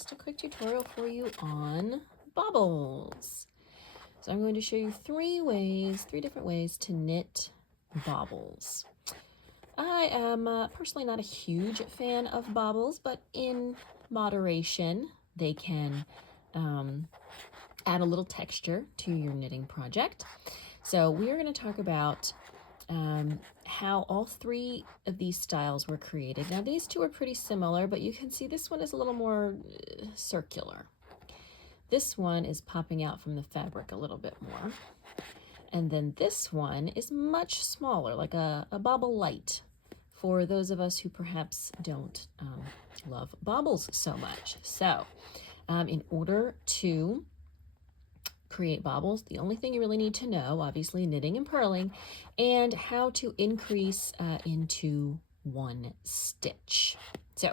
just a quick tutorial for you on bobbles. So I'm going to show you three different ways to knit bobbles. I am personally not a huge fan of bobbles, but in moderation, they can add a little texture to your knitting project. So we are going to talk about how all three of these styles were created. Now these two are pretty similar, but you can see this one is a little more circular. This one is popping out from the fabric a little bit more. And then this one is much smaller, like a bobble light, for those of us who perhaps don't love bobbles so much. So in order to create bobbles, the only thing you really need to know, obviously knitting and purling, and how to increase into one stitch. So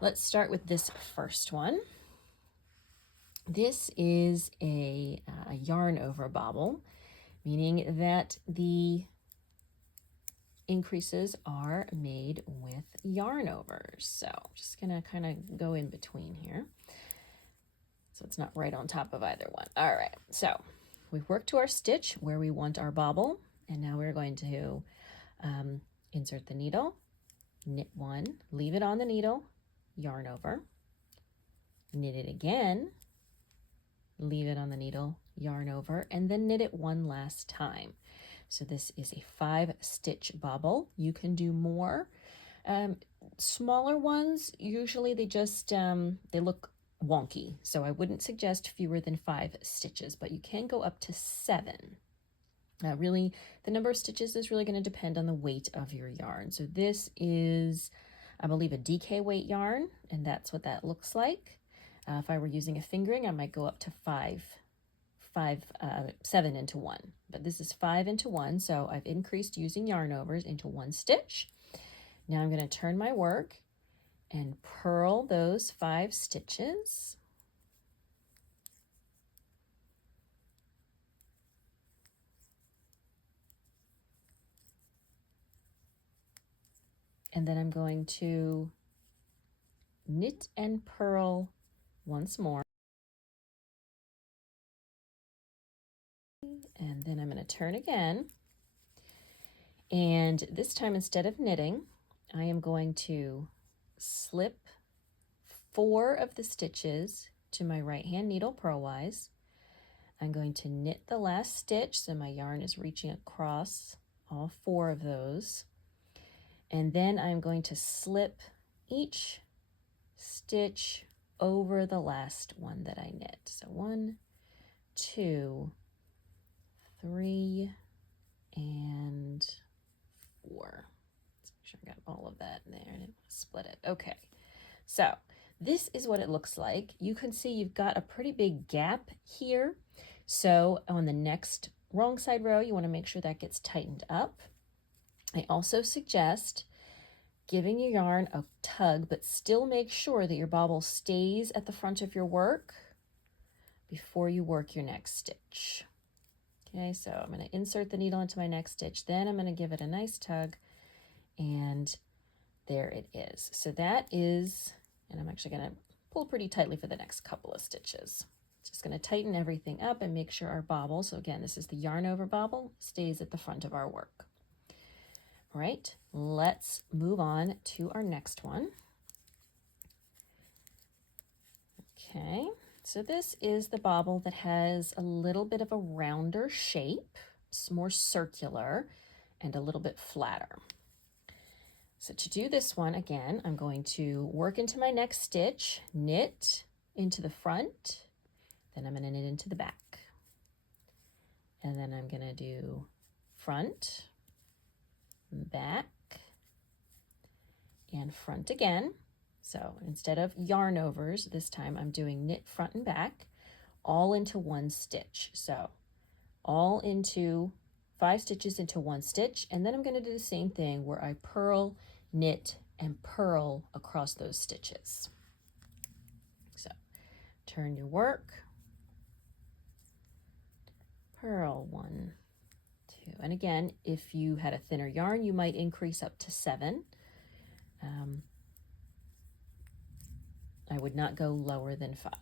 let's start with this first one. This is a yarn over bobble, meaning that the increases are made with yarn overs. So I'm just gonna kind of go in between here, so it's not right on top of either one. All right, so we've worked to our stitch where we want our bobble, and now we're going to insert the needle, knit one, leave it on the needle, yarn over, knit it again, leave it on the needle, yarn over, and then knit it one last time. So this is a 5-stitch bobble. You can do more. Smaller ones, usually they just, they look wonky. So I wouldn't suggest fewer than 5 stitches, but you can go up to 7. Really, the number of stitches is really going to depend on the weight of your yarn. So this is, I believe, a DK weight yarn, and that's what that looks like. If I were using a fingering, I might go up to 7 into 1, but this is 5 into 1, so I've increased using yarn overs into 1 stitch. Now I'm going to turn my work and purl those 5 stitches. And then I'm going to knit and purl once more. And then I'm going to turn again. And this time, instead of knitting, I am going to slip 4 of the stitches to my right hand needle purlwise. I'm going to knit the last stitch, so my yarn is reaching across all 4 of those. And then I'm going to slip each stitch over the last one that I knit. So 1, 2, 3, and 4. Let's make sure I got all of that in there. I didn't want to split it. Okay, so this is what it looks like. You can see you've got a pretty big gap here. So on the next wrong side row, you want to make sure that gets tightened up. I also suggest giving your yarn a tug, but still make sure that your bobble stays at the front of your work before you work your next stitch. Okay, so I'm going to insert the needle into my next stitch, then I'm going to give it a nice tug, and there it is. So that is, and I'm actually going to pull pretty tightly for the next couple of stitches. Just going to tighten everything up and make sure our bobble, so again, this is the yarn over bobble, stays at the front of our work. All right, let's move on to our next one. Okay, so this is the bobble that has a little bit of a rounder shape. It's more circular and a little bit flatter. So to do this one, again, I'm going to work into my next stitch, knit into the front, then I'm going to knit into the back. And then I'm going to do front, back, and front again. So instead of yarn overs, this time I'm doing knit front and back, all into 1 stitch. So all into 5 stitches into 1 stitch, and then I'm going to do the same thing where I purl, knit, and purl across those stitches. So turn your work, purl 1, 2, and again, if you had a thinner yarn, you might increase up to 7. I would not go lower than 5.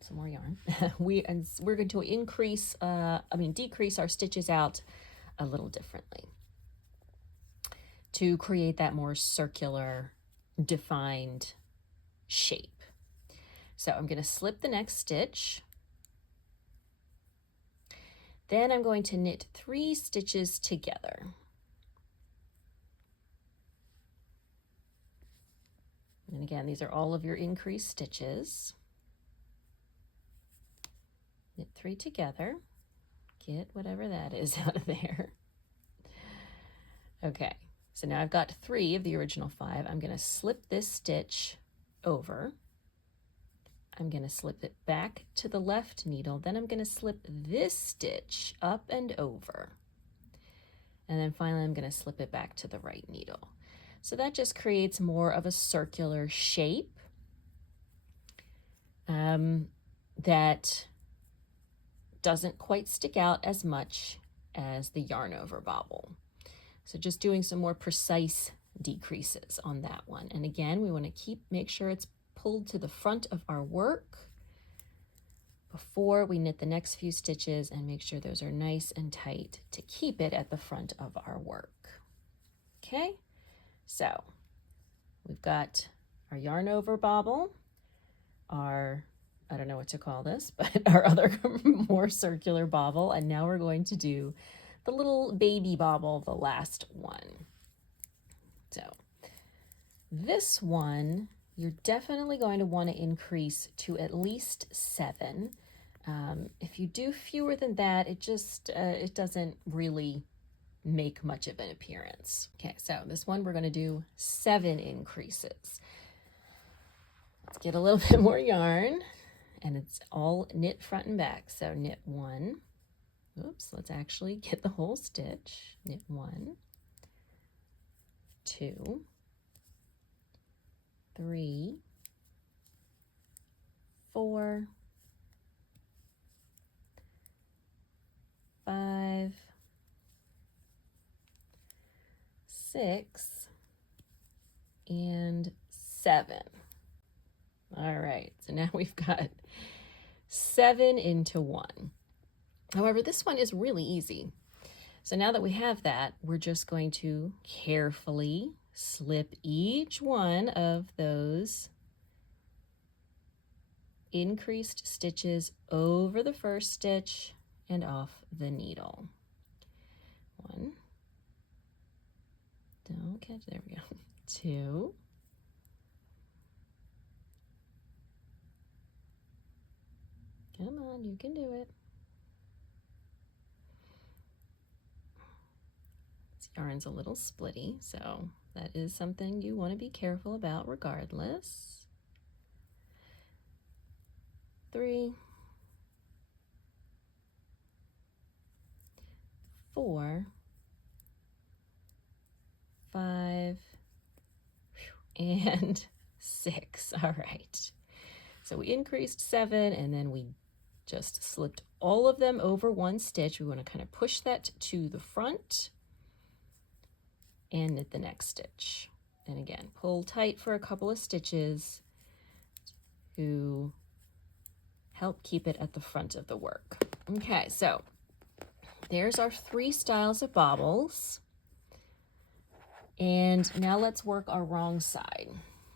Some more yarn. We're going to decrease our stitches out a little differently to create that more circular, defined shape. So I'm going to slip the next stitch. Then I'm going to knit 3 stitches together. And again, these are all of your increased stitches. Knit 3 together. Get whatever that is out of there. Okay, so now I've got 3 of the original 5. I'm going to slip this stitch over. I'm going to slip it back to the left needle. Then I'm going to slip this stitch up and over. And then finally I'm going to slip it back to the right needle. So that just creates more of a circular shape that doesn't quite stick out as much as the yarn over bobble. So just doing some more precise decreases on that one. And again, we want to make sure it's pulled to the front of our work before we knit the next few stitches, and make sure those are nice and tight to keep it at the front of our work. Okay, so we've got our yarn over bobble, our, I don't know what to call this, but our other more circular bobble, and now we're going to do the little baby bobble, the last one. So this one, you're definitely going to want to increase to at least 7. If you do fewer than that, it doesn't really make much of an appearance. Okay, so this one we're going to do 7 increases. Let's get a little bit more yarn, and it's all knit front and back. So knit 1. Oops, let's actually get the whole stitch. Knit 1, 2, 3, 4, 5, 6, and 7. All right, so now we've got 7 into 1. However, this one is really easy. So now that we have that, we're just going to carefully slip each one of those increased stitches over the first stitch and off the needle. 1. Don't catch, there we go. 2. Come on, you can do it. This yarn's a little splitty, so that is something you want to be careful about regardless. 3, 4, 5, and 6. All right. So we increased 7, and then we just slipped all of them over one stitch. We want to kind of push that to the front and knit the next stitch. And again, pull tight for a couple of stitches to help keep it at the front of the work. Okay, so there's our 3 styles of bobbles. And now let's work our wrong side.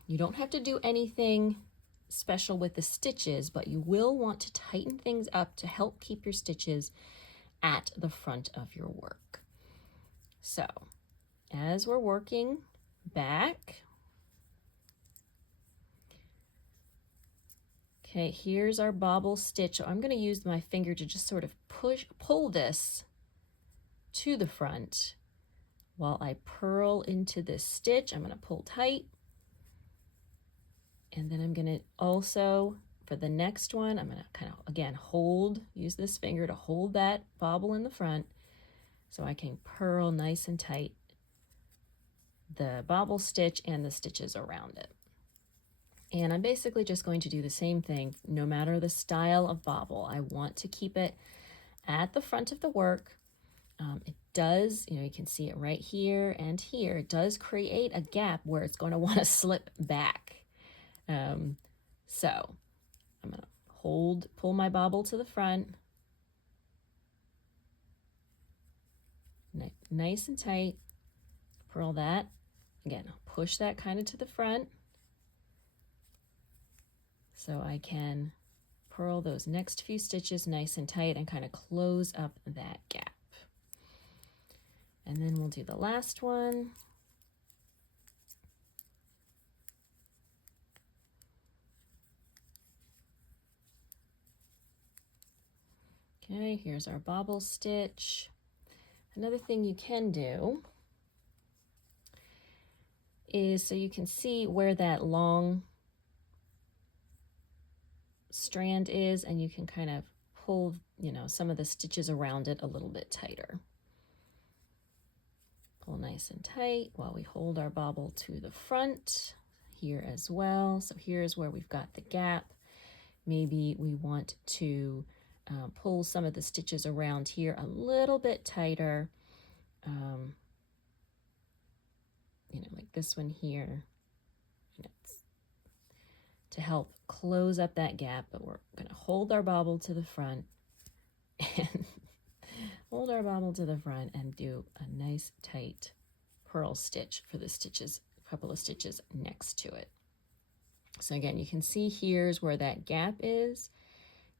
You don't have to do anything special with the stitches, but you will want to tighten things up to help keep your stitches at the front of your work. So as we're working back, okay, here's our bobble stitch. So I'm going to use my finger to just sort of pull this to the front while I purl into this stitch. I'm going to pull tight. And then I'm going to also, for the next one, I'm going to kind of, again, use this finger to hold that bobble in the front so I can purl nice and tight the bobble stitch and the stitches around it. And I'm basically just going to do the same thing no matter the style of bobble. I want to keep it at the front of the work. It does, you can see it right here and here. It does create a gap where it's going to want to slip back. So I'm going to pull my bobble to the front. Nice and tight. Purl that. Again, push that kind of to the front so I can purl those next few stitches nice and tight and kind of close up that gap. And then we'll do the last one. Okay, here's our bobble stitch. Another thing you can do is, so you can see where that long strand is, and you can kind of pull, some of the stitches around it a little bit tighter. Pull nice and tight while we hold our bobble to the front here as well. So here's where we've got the gap. Maybe we want to pull some of the stitches around here a little bit tighter, like this one here, to help close up that gap. But we're going to hold our bobble to the front and hold our bobble to the front and do a nice tight purl stitch for the stitches, a couple of stitches next to it. So again, you can see here's where that gap is.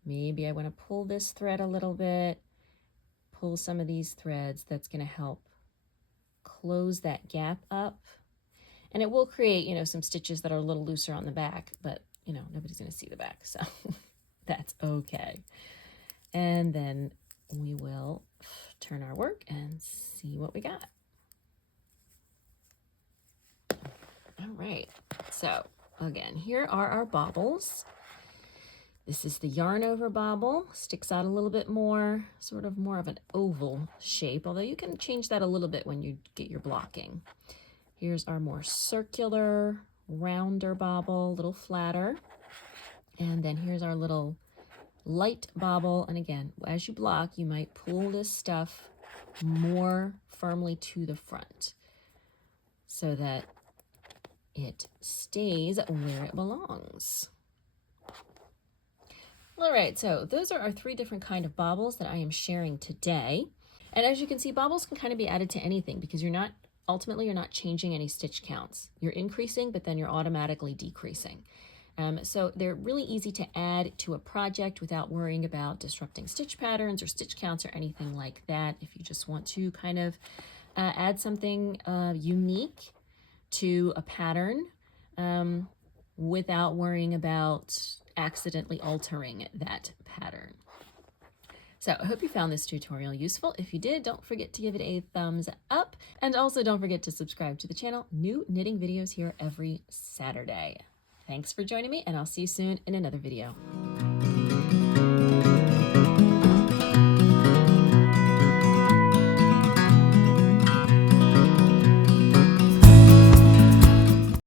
Maybe I want to pull this thread a little bit, pull some of these threads. That's going to help close that gap up. And it will create, some stitches that are a little looser on the back, but, nobody's going to see the back, so that's okay. And then we will turn our work and see what we got. All right, so again, here are our bobbles. This is the yarn over bobble, sticks out a little bit more, sort of more of an oval shape, although you can change that a little bit when you get your blocking. Here's our more circular, rounder bobble, a little flatter. And then here's our little light bobble. And again, as you block, you might pull this stuff more firmly to the front so that it stays where it belongs. All right, so those are our 3 different kind of bobbles that I am sharing today. And as you can see, bobbles can kind of be added to anything because ultimately you're not changing any stitch counts. You're increasing, but then you're automatically decreasing. So they're really easy to add to a project without worrying about disrupting stitch patterns or stitch counts or anything like that. If you just want to kind of add something unique to a pattern without worrying about accidentally altering that pattern. So I hope you found this tutorial useful. If you did, don't forget to give it a thumbs up, and also don't forget to subscribe to the channel. New knitting videos here every Saturday. Thanks for joining me, and I'll see you soon in another video.